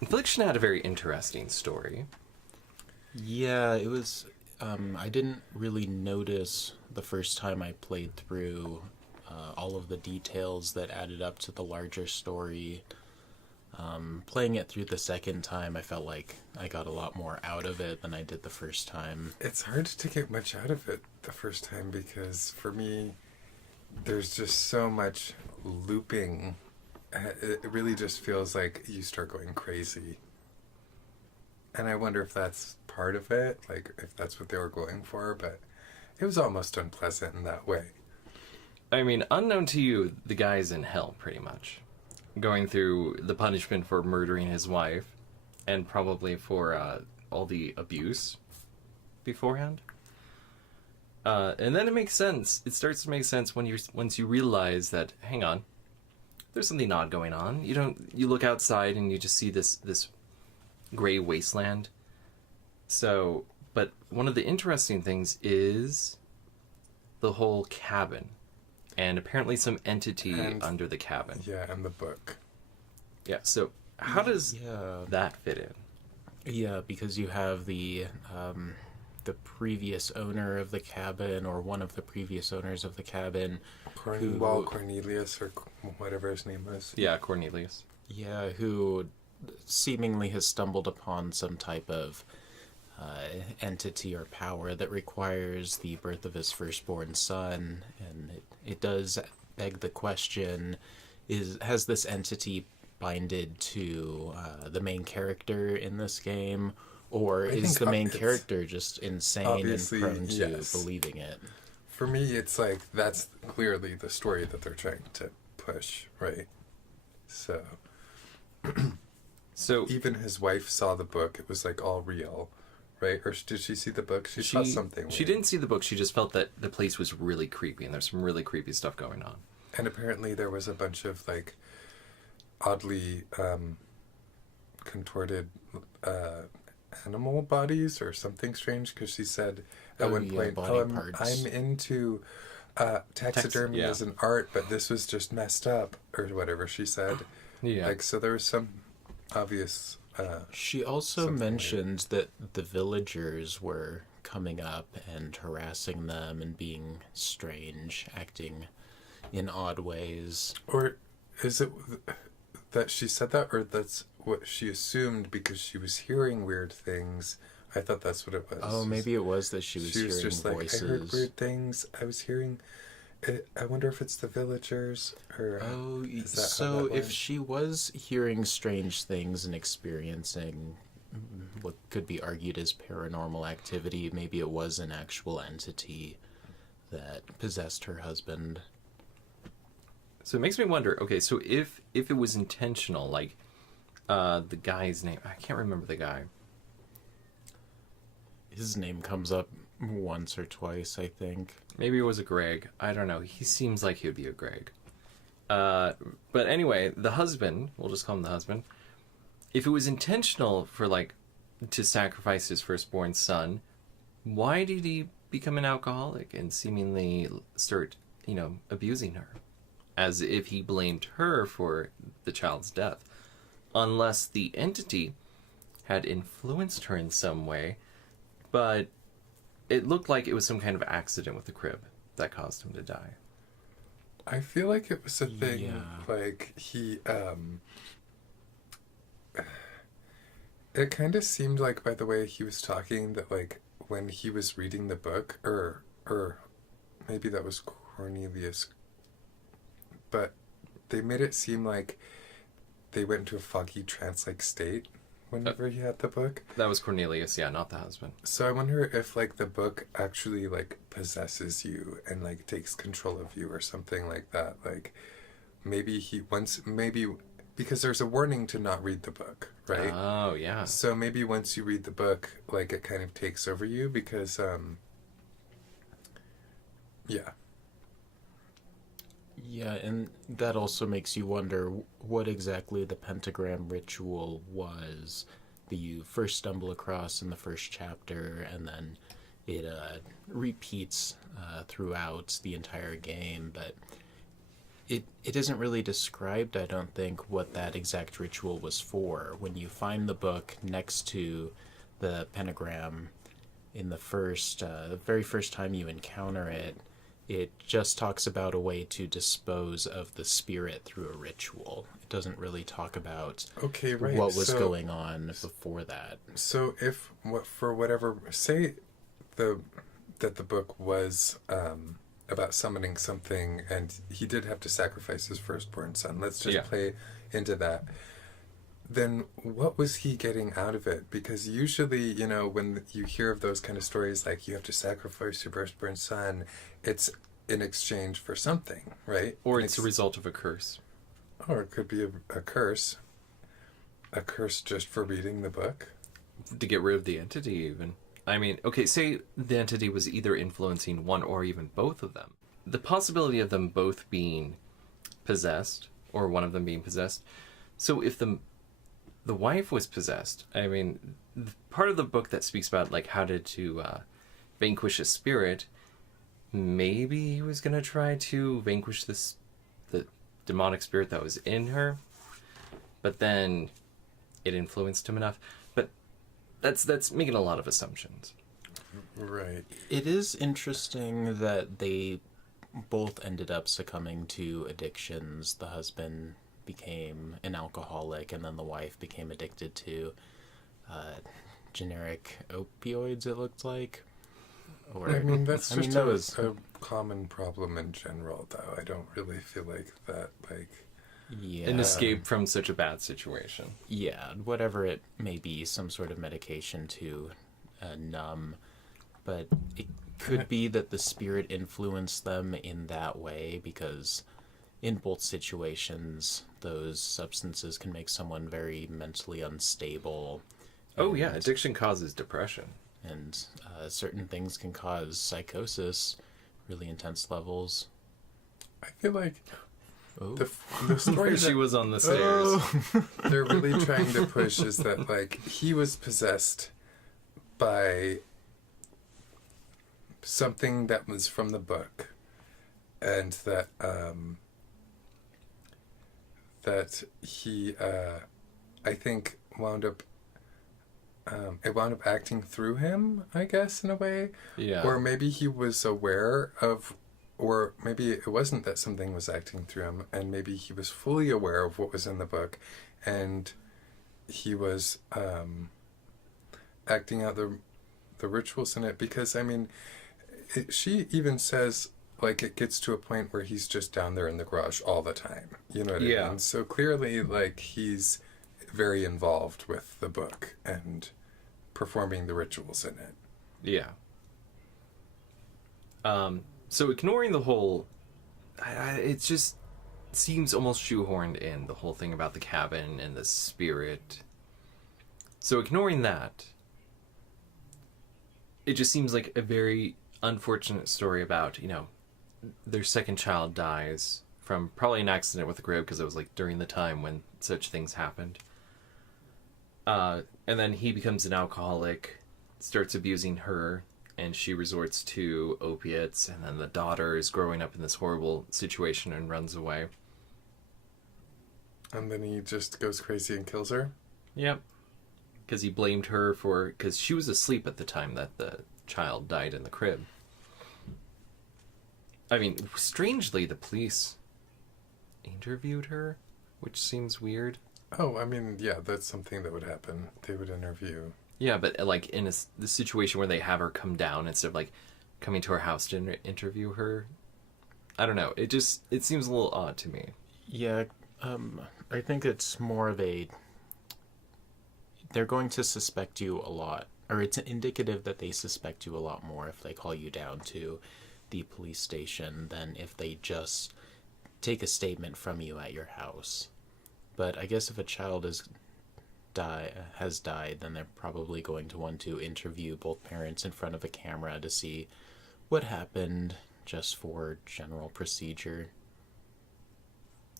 Infliction had a very interesting story. Yeah, it was. I didn't really notice the first time I played through all of the details that added up to the larger story. Playing it through the second time, I felt like I got a lot more out of it than I did the first time. It's hard to get much out of it the first time because for me, there's just so much looping. It really just feels like you start going crazy. And I wonder if that's part of it, like if that's what they were going for, but it was almost unpleasant in that way. I mean, unknown to you, the guy's in hell, pretty much. Going through the punishment for murdering his wife, and probably for all the abuse beforehand. And then it makes sense. It starts to make sense once you realize that, hang on, there's something odd going on. You look outside and you just see this gray wasteland. So, but one of the interesting things is the whole cabin. And apparently some entity under the cabin. Yeah, and the book. Yeah, so how does that fit in? Yeah, because you have the previous owner of the cabin, or one of the previous owners of the cabin. Cornelius, or whatever his name was. Yeah, Cornelius. Yeah, who seemingly has stumbled upon some type of entity or power that requires the birth of his firstborn son, and it does beg the question: has this entity binded to the main character in this game, or is the main character just insane and prone to believing it? For me, it's like that's clearly the story that they're trying to push, right? So, so even his wife saw the book; it was like all real. Right? Or did she see the book? She saw something weird. She didn't see the book. She just felt that the place was really creepy, and there's some really creepy stuff going on. And apparently there was a bunch of, like, oddly contorted animal bodies or something strange, because she said at one point, I'm into taxidermy as an art, but this was just messed up, or whatever she said. Yeah. Like, so there was some obvious... she also mentioned that the villagers were coming up and harassing them and being strange, acting in odd ways. Or is it that she said that, or that's what she assumed because she was hearing weird things? I thought that's what it was. Oh, maybe it was that she was hearing just voices. Like, I heard weird things. I was hearing... I wonder if it's the villagers, or... so if she was hearing strange things and experiencing what could be argued as paranormal activity, maybe it was an actual entity that possessed her husband. So it makes me wonder, okay, so if it was intentional, like, the guy's name... I can't remember the guy. His name comes up once or twice, I think. Maybe it was a Greg. I don't know. He seems like he would be a Greg. But anyway, the husband, we'll just call him the husband, if it was intentional for, like, to sacrifice his firstborn son, why did he become an alcoholic and seemingly start, abusing her? As if he blamed her for the child's death. Unless the entity had influenced her in some way, but it looked like it was some kind of accident with the crib that caused him to die. I feel like it was a thing, like, he, it kind of seemed like, by the way he was talking, that, like, when he was reading the book, or maybe that was Cornelius, but they made it seem like they went into a foggy trance-like state whenever he had the book. That was Cornelius, yeah, not the husband. So I wonder if, like, the book actually, like, possesses you and, like, takes control of you or something like that. Like, maybe because there's a warning to not read the book, right? Oh, yeah. So maybe once you read the book, like, it kind of takes over you because, yeah. Yeah, and that also makes you wonder what exactly the pentagram ritual was that you first stumble across in the first chapter, and then it repeats throughout the entire game. But It isn't really described, I don't think, what that exact ritual was for. When you find the book next to the pentagram in the very first time you encounter it, it just talks about a way to dispose of the spirit through a ritual. It doesn't really talk about Okay, right. what was going on before that. So if for whatever, say that the book was about summoning something, and he did have to sacrifice his firstborn son. Let's just play into that. Then what was he getting out of it? Because usually, when you hear of those kind of stories, like you have to sacrifice your firstborn son, it's in exchange for something, right? Or it's a result of a curse. Or it could be a curse. A curse just for reading the book. To get rid of the entity, even. I mean, okay, say the entity was either influencing one or even both of them. The possibility of them both being possessed, or one of them being possessed. So if the wife was possessed, I mean, part of the book that speaks about like how to vanquish a spirit, maybe he was going to try to vanquish the demonic spirit that was in her, but then it influenced him enough. But that's making a lot of assumptions. Right. It is interesting that they both ended up succumbing to addictions. The husband became an alcoholic, and then the wife became addicted to generic opioids, it looked like. Or, I mean, that's just that was a common problem in general, though. I don't really feel like that, An escape from such a bad situation. Yeah, whatever it may be, some sort of medication to numb. But it could be that the spirit influenced them in that way, because in both situations, those substances can make someone very mentally unstable. Oh, yeah, addiction causes depression. And certain things can cause psychosis, really intense levels. I feel like Oh. the story She was on the stairs. they're really trying to push is that, like, he was possessed by something that was from the book, and that he, I think, wound up acting through him, I guess, in a way. Yeah. Or maybe he was aware of, or maybe it wasn't that something was acting through him, and maybe he was fully aware of what was in the book, and he was acting out the rituals in it. Because, I mean, she even says, like, it gets to a point where he's just down there in the garage all the time. You know what I mean? So clearly, like, he's very involved with the book and performing the rituals in it. Yeah. So ignoring the whole... it just seems almost shoehorned in, the whole thing about the cabin and the spirit. So ignoring that, it just seems like a very unfortunate story about, their second child dies from probably an accident with the crib, because it was like during the time when such things happened. And then he becomes an alcoholic, starts abusing her, and she resorts to opiates, and then the daughter is growing up in this horrible situation and runs away. And then he just goes crazy and kills her? Yep. Because he blamed her because she was asleep at the time that the child died in the crib. I mean, strangely, the police interviewed her, which seems weird. Oh, I mean, yeah, that's something that would happen. They would interview. Yeah, but like in the situation where they have her come down instead of like coming to her house to interview her. I don't know. It seems a little odd to me. Yeah, I think it's more of they're going to suspect you a lot, or it's indicative that they suspect you a lot more if they call you down to the police station than if they just take a statement from you at your house. But I guess if a child has died, then they're probably going to want to interview both parents in front of a camera to see what happened, just for general procedure.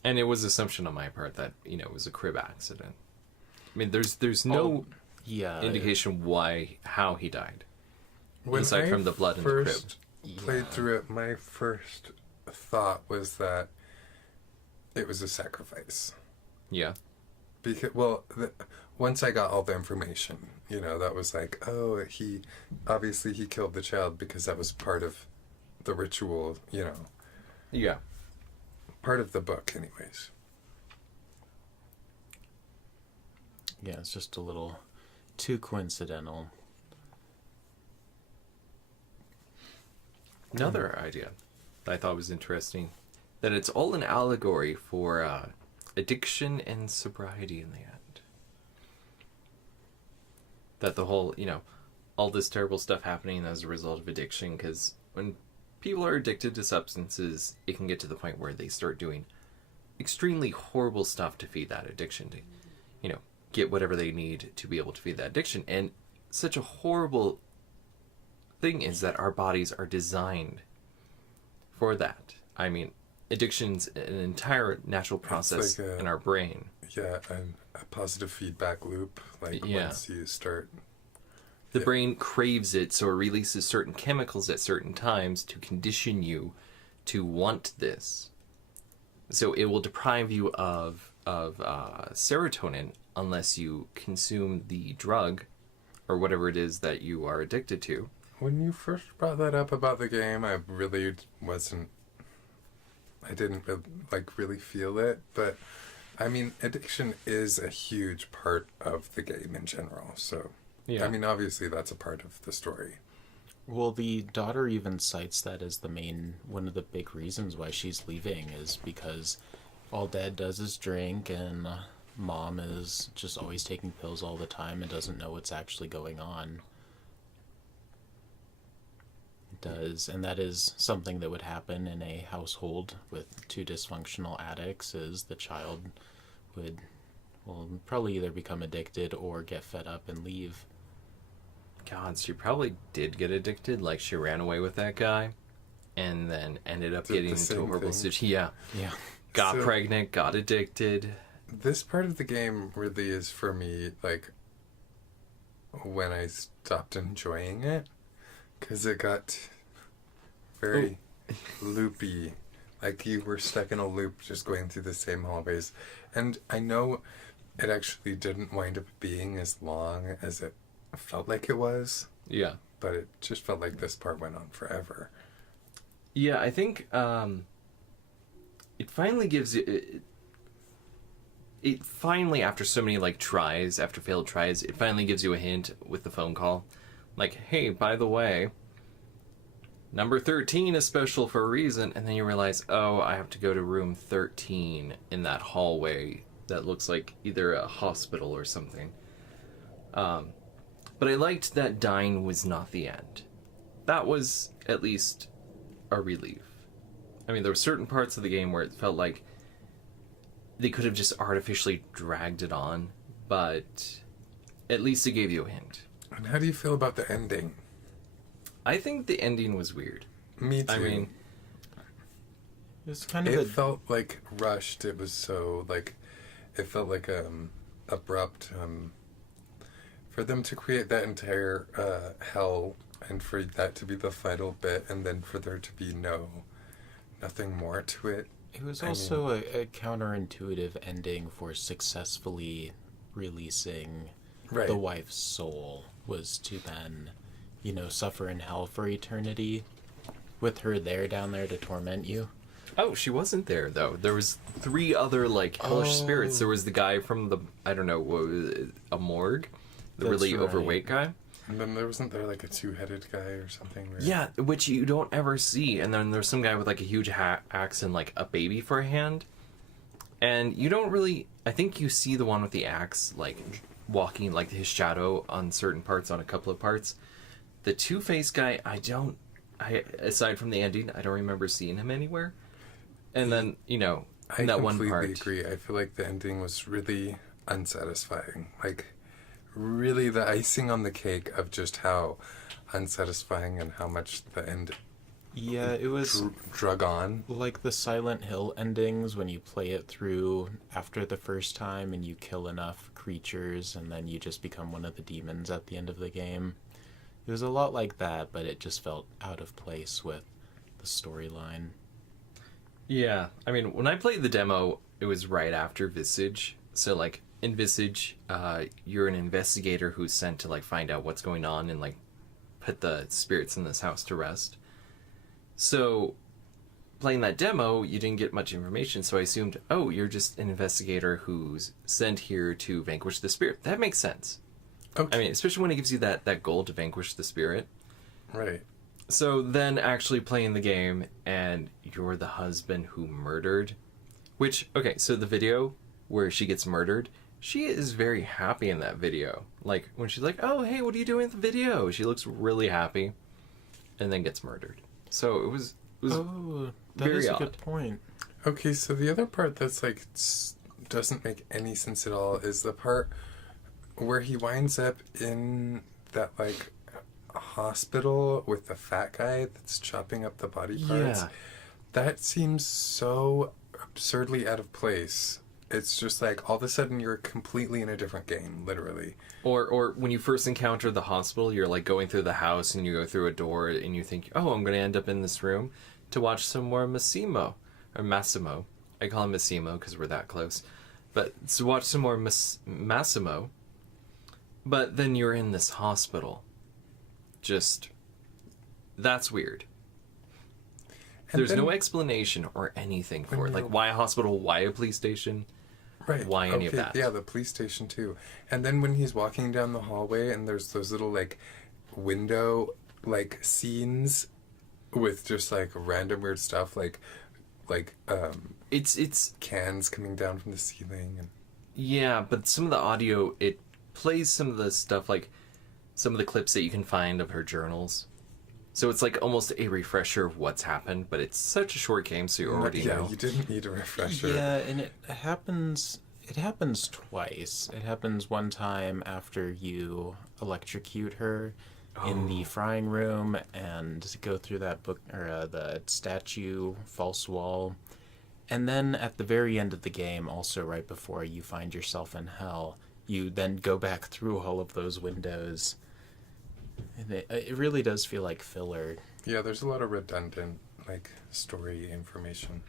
And it was assumption on my part that, it was a crib accident. I mean, there's no indication how he died. Aside from the blood in the crib. Played through it, my first thought was that it was a sacrifice. Yeah. Because, once I got all the information, that was like, oh, he killed the child because that was part of the ritual, Yeah. part of the book, anyways. Yeah, it's just a little too coincidental. Another idea that I thought was interesting, that it's all an allegory for addiction and sobriety in the end. That the whole, all this terrible stuff happening as a result of addiction, because when people are addicted to substances, it can get to the point where they start doing extremely horrible stuff to feed that addiction, to, get whatever they need to be able to feed that addiction. And such a horrible thing is that our bodies are designed for that. I mean, addiction's an entire natural process like in our brain. Yeah, a positive feedback loop. Like once you start, the brain craves it, so it releases certain chemicals at certain times to condition you to want this. So it will deprive you of serotonin unless you consume the drug or whatever it is that you are addicted to. When you first brought that up about the game, I really wasn't. I didn't really feel it, but I mean, addiction is a huge part of the game in general. So, Yeah. I mean, obviously that's a part of the story. Well, the daughter even cites that as one of the big reasons why she's leaving is because all Dad does is drink, and Mom is just always taking pills all the time and doesn't know what's actually going on. It does, and that is something that would happen in a household with two dysfunctional addicts, is the child would, probably either become addicted or get fed up and leave. God, she probably did get addicted. Like, she ran away with that guy and then ended up getting into a horrible situation. Yeah. Yeah. Got pregnant, got addicted. This part of the game really is for me, like, when I stopped enjoying it, because it got very loopy. Like, you were stuck in a loop just going through the same hallways. And I know it actually didn't wind up being as long as it felt like it was. Yeah. But it just felt like this part went on forever. Yeah, I think it finally gives you... It finally, after so many, after failed tries, it finally gives you a hint with the phone call. Like, hey, by the way, number 13 is special for a reason. And then you realize, oh, I have to go to room 13 in that hallway that looks like either a hospital or something. But I liked that dying was not the end. That was at least a relief. I mean, there were certain parts of the game where it felt like they could have just artificially dragged it on, but at least it gave you a hint. And how do you feel about the ending? I think the ending was weird. Me too. I mean, It's kind it felt like rushed. It was so it felt like abrupt. For them to create that entire hell, and for that to be the final bit, and then for there to be nothing more to it. It was also a counterintuitive ending for successfully releasing the wife's soul, was to then, suffer in hell for eternity with her down there to torment you. oh, she wasn't there, though. There was 3 other, hellish spirits. There was the guy from the, I don't know, what was it, a morgue? The That's really right. overweight guy? And then wasn't there a 2-headed guy or something? Yeah, which you don't ever see. And then there's some guy with a huge axe and a baby for a hand. And you don't really... I think you see the one with the axe, walking, his shadow on certain parts, on a couple of parts. The Two-Face guy, aside from the ending, I don't remember seeing him anywhere. And then, I that one part... completely agree. I feel like the ending was really unsatisfying. Really the icing on the cake of just how unsatisfying and how much the end Yeah, it was drug on. like the Silent Hill endings when you play it through after the first time and you kill enough creatures and then you just become one of the demons at the end of the game. It was a lot like that, but it just felt out of place with the storyline. Yeah, I mean, when I played the demo, it was right after Visage. So like in Visage, you're an investigator who's sent to like find out what's going on and like put the spirits in this house to rest. So playing that demo, you didn't get much information, so I assumed, oh, you're just an investigator who's sent here to vanquish the spirit. That makes sense. Okay. I mean, especially when it gives you that goal to vanquish the spirit. Right. So then actually playing the game, and you're the husband who murdered. Which, okay, so the video where she gets murdered, she is very happy in that video. Like, when she's like, oh, hey, what are you doing in the video? She looks really happy, and then gets murdered. So it was Oh, that very is a odd. good point. Okay, so the other part that's like doesn't make any sense at all is the part where he winds up in that like hospital with the fat guy that's chopping up the body parts. Yeah. That seems so absurdly out of place. It's just like all of a sudden you're completely in a different game, literally. Or when you first encounter the hospital, you're like going through the house and you go through a door and you think, oh, I'm going to end up in this room to watch some more Massimo. Or Massimo. I call him Massimo because we're that close. But to watch some more Massimo. But then you're in this hospital. Just, that's weird. And There's then- no explanation or anything for it. When Like, you're- why a hospital? Why a police station? Right. Why any of that? Yeah, the police station too. And then when he's walking down the hallway and there's those little like window like scenes with just like random weird stuff like It's cans coming down from the ceiling and yeah, but some of the audio, it plays some of the stuff, like some of the clips that you can find of her journals. So it's like almost a refresher of what's happened, but it's such a short game, so you already yeah, know. you didn't need a refresher. Yeah, and it happens twice. It happens one time after you electrocute her in the frying room and go through that book or the statue false wall. And then at the very end of the game, also right before you find yourself in hell, you then go back through all of those windows. And it really does feel like filler. Yeah, there's a lot of redundant like story information.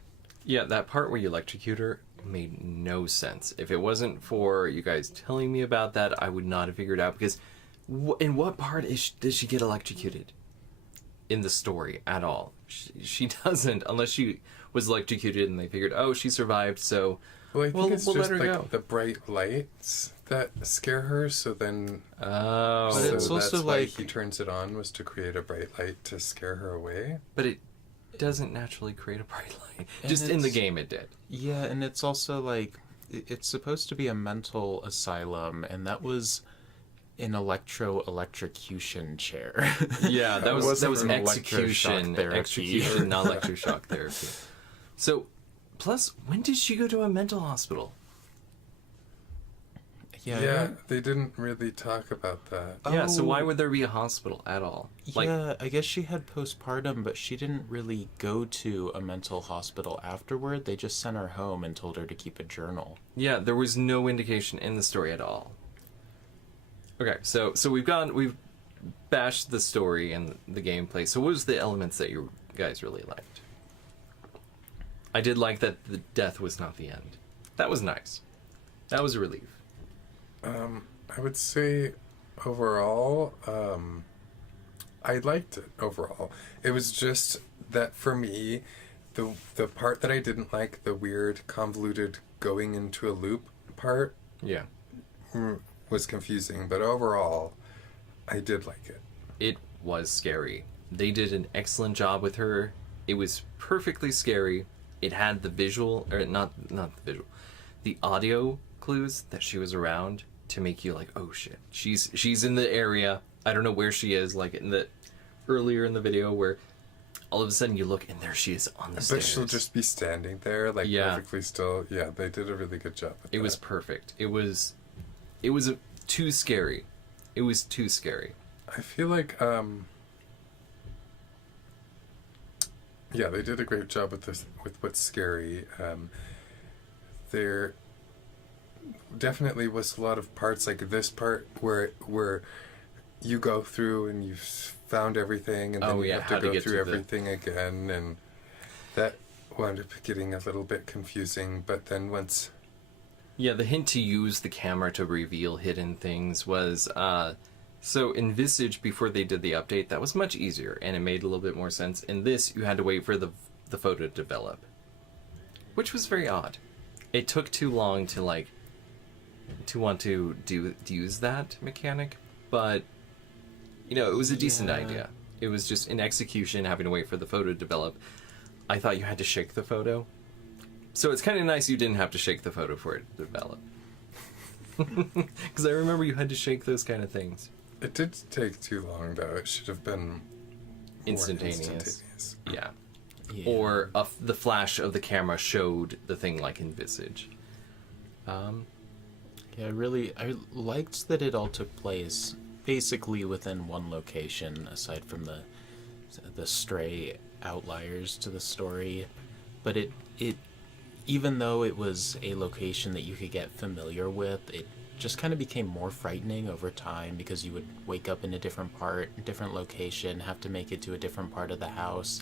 Yeah, that part where you electrocute her made no sense. If it wasn't for you guys telling me about that, I would not have figured out, because in what part does she get electrocuted in the story at all? She doesn't, unless she was electrocuted and they figured, oh, she survived, so Well, I think we'll it's let just her like go. the bright lights that scare her, so then Oh. But it's so also that's why like- he turns it on was to create a bright light to scare her away. But it doesn't naturally create a bright light. And Just in the it's- game it did. Yeah, and it's also like it's supposed to be a mental asylum, and that was an electrocution chair. Yeah, that was wasn't an an execution, electroshock therapy. execution, not electroshock therapy. So, plus, when did she go to a mental hospital? Yeah, they didn't really talk about that. Yeah, so why Oh. would there be a hospital at all? Yeah, I guess she had postpartum, but she didn't really go to a mental hospital afterward. They just sent her home and told her to keep a journal. Yeah, there was no indication in the story at all. Okay, so we've bashed the story and the gameplay. So what was the elements that you guys really liked? I did like that the death was not the end. That was nice. That was a relief. I would say overall, I liked it overall. It was just that for me, the part that I didn't like, the weird, convoluted going into a loop part, Yeah. was confusing. But overall, I did like it. It was scary. They did an excellent job with her. It was perfectly scary. It had the visual, or not the visual, the audio clues that she was around to make you like, oh shit, she's in the area. I don't know where she is. Like in the earlier in the video where all of a sudden you look and there she is on the But stairs. she'll just be standing there, like Yeah. perfectly still. Yeah, they did a really good job with It that. was perfect. It was too scary. It was too scary. I feel like, yeah, they did a great job with this, with what's scary. There definitely was a lot of parts like this part where you go through and you've found everything, and then Oh, you yeah, have to how to go get through to the- everything again, and that wound up getting a little bit confusing, but then once... Yeah, the hint to use the camera to reveal hidden things was, so in Visage, before they did the update, that was much easier, and it made a little bit more sense. In this, you had to wait for the photo to develop, which was very odd. It took too long to, like, to want to use that mechanic, but, you know, it was a decent idea. It was just in execution, having to wait for the photo to develop. I thought you had to shake the photo. So it's kind of nice you didn't have to shake the photo for it to develop. Because I remember you had to shake those kind of things. It did take too long, though. It should have been more Instantaneous. Yeah. Yeah. Or the flash of the camera showed the thing like in Visage. Yeah, I liked that it all took place basically within one location, aside from the stray outliers to the story. But it even though it was a location that you could get familiar with, it just kind of became more frightening over time, because you would wake up in a different location, have to make it to a different part of the house,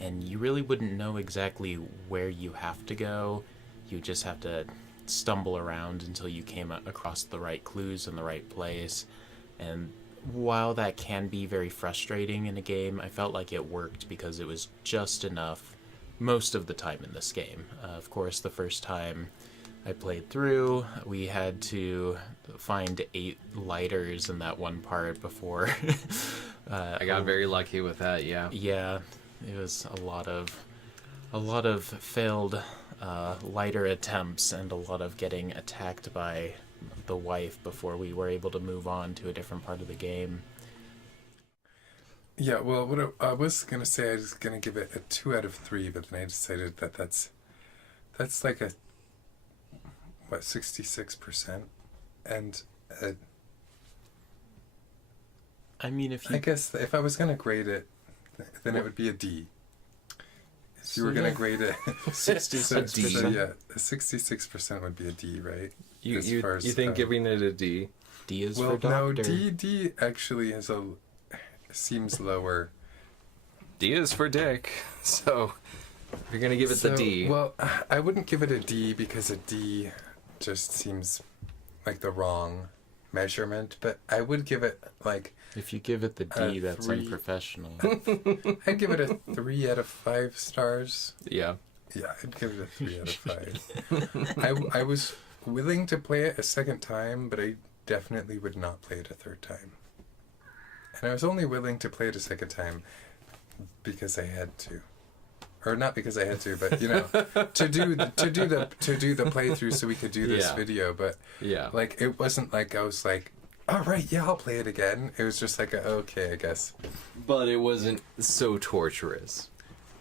and you really wouldn't know exactly where you have to go. You just have to stumble around until you came across the right clues in the right place. And while that can be very frustrating in a game, I felt like it worked because it was just enough most of the time in this game. Of course, the first time I played through, we had to find 8 lighters in that one part before. I got very lucky with that, yeah. Yeah, it was a lot of failed lighter attempts and a lot of getting attacked by the wife before we were able to move on to a different part of the game. Yeah, well, what I was going to say, I was going to give it a 2 out of 3, but then I decided that that's like a, 66%? And I mean, if you... I guess if I was going to grade it, then it would be a D. If you were going to grade it... 66%. So, yeah, 66% would be a D, right? You think giving it a D? D is well, for doctor. no, D actually seems lower. D is for dick, so if you're going to give it the D... Well, I wouldn't give it a D because a D just seems like the wrong measurement, but I would give it like... If you give it the D, that's 3. unprofessional. I'd give it a 3 out of 5 stars. Yeah. Yeah, I'd give it a 3 out of 5. I was willing to play it a second time, but I definitely would not play it a third time. And I was only willing to play it a second time because I had to. Or not because I had to, but you know, to do the playthrough so we could do this video. But yeah, like it wasn't like I was like, all right, yeah, I'll play it again. It was just like, okay, I guess. But it wasn't so torturous.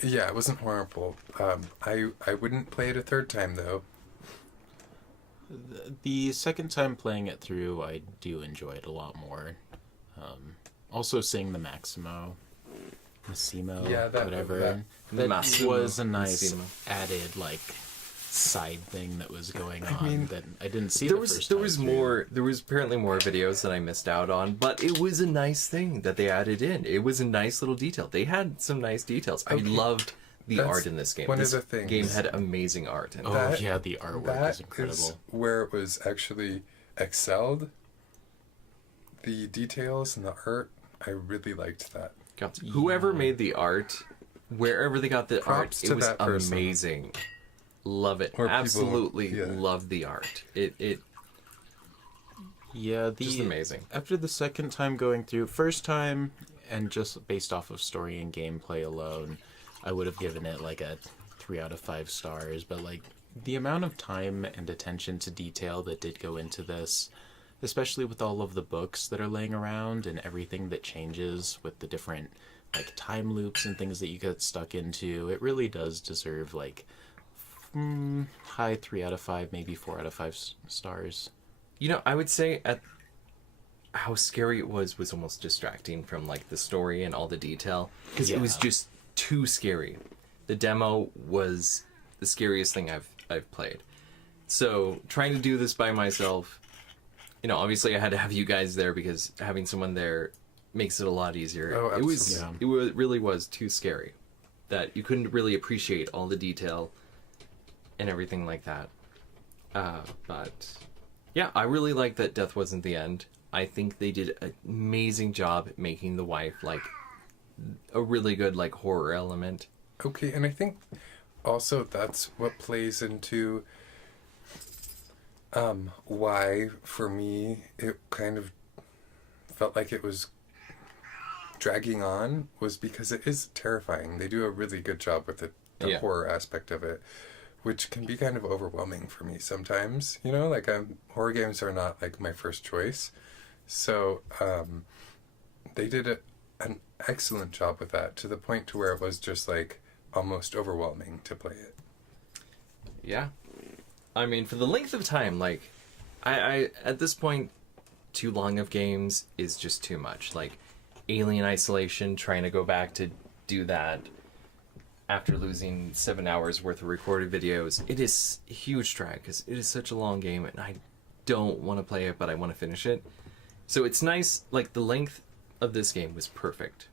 Yeah, it wasn't horrible. I wouldn't play it a third time though. The second time playing it through, I do enjoy it a lot more. Also seeing the Massimo, yeah, whatever. That Massimo. was a nice Massimo. added like side thing that was going on. I mean, that I didn't see. There was apparently more videos that I missed out on, but it was a nice thing that they added in. It was a nice little detail. They had some nice details. I loved the art in this game. One this of the things. game had amazing art. And Yeah, the artwork is incredible. Is where it was actually excelled. The details and the art, I really liked that. Whoever made the art, wherever they got the Props art, it to was that person. amazing. Love it. Or people- Absolutely yeah. love the art. It Yeah, just amazing. After the second time going through, first time, and just based off of story and gameplay alone, I would have given it like a 3 out of 5 stars. But like the amount of time and attention to detail that did go into this, especially with all of the books that are laying around and everything that changes with the different like time loops and things that you get stuck into, it really does deserve like high 3 out of 5, maybe 4 out of 5 stars. You know, I would say at how scary it was almost distracting from like the story and all the detail, because it was just too scary. The demo was the scariest thing I've played. So trying to do this by myself, you know, obviously I had to have you guys there because having someone there makes it a lot easier. Oh, it absolutely. really was too scary. that you couldn't really appreciate all the detail and everything like that. But yeah, I really like that death wasn't the end. I think they did an amazing job making the wife like a really good like horror element. Okay, and I think also that's what plays into why for me it kind of felt like it was dragging on, was because it is terrifying. They do a really good job with the horror aspect of it, which can be kind of overwhelming for me sometimes. You know, like horror games are not like my first choice. So they did an excellent job with that, to the point to where it was just like almost overwhelming to play it. Yeah. I mean, for the length of time, like, I at this point, too long of games is just too much. Like, Alien Isolation, trying to go back to do that after losing 7 hours worth of recorded videos, it is a huge drag, because it is such a long game, and I don't want to play it, but I want to finish it. So it's nice, like, the length of this game was perfect,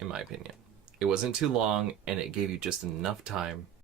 in my opinion. It wasn't too long, and it gave you just enough time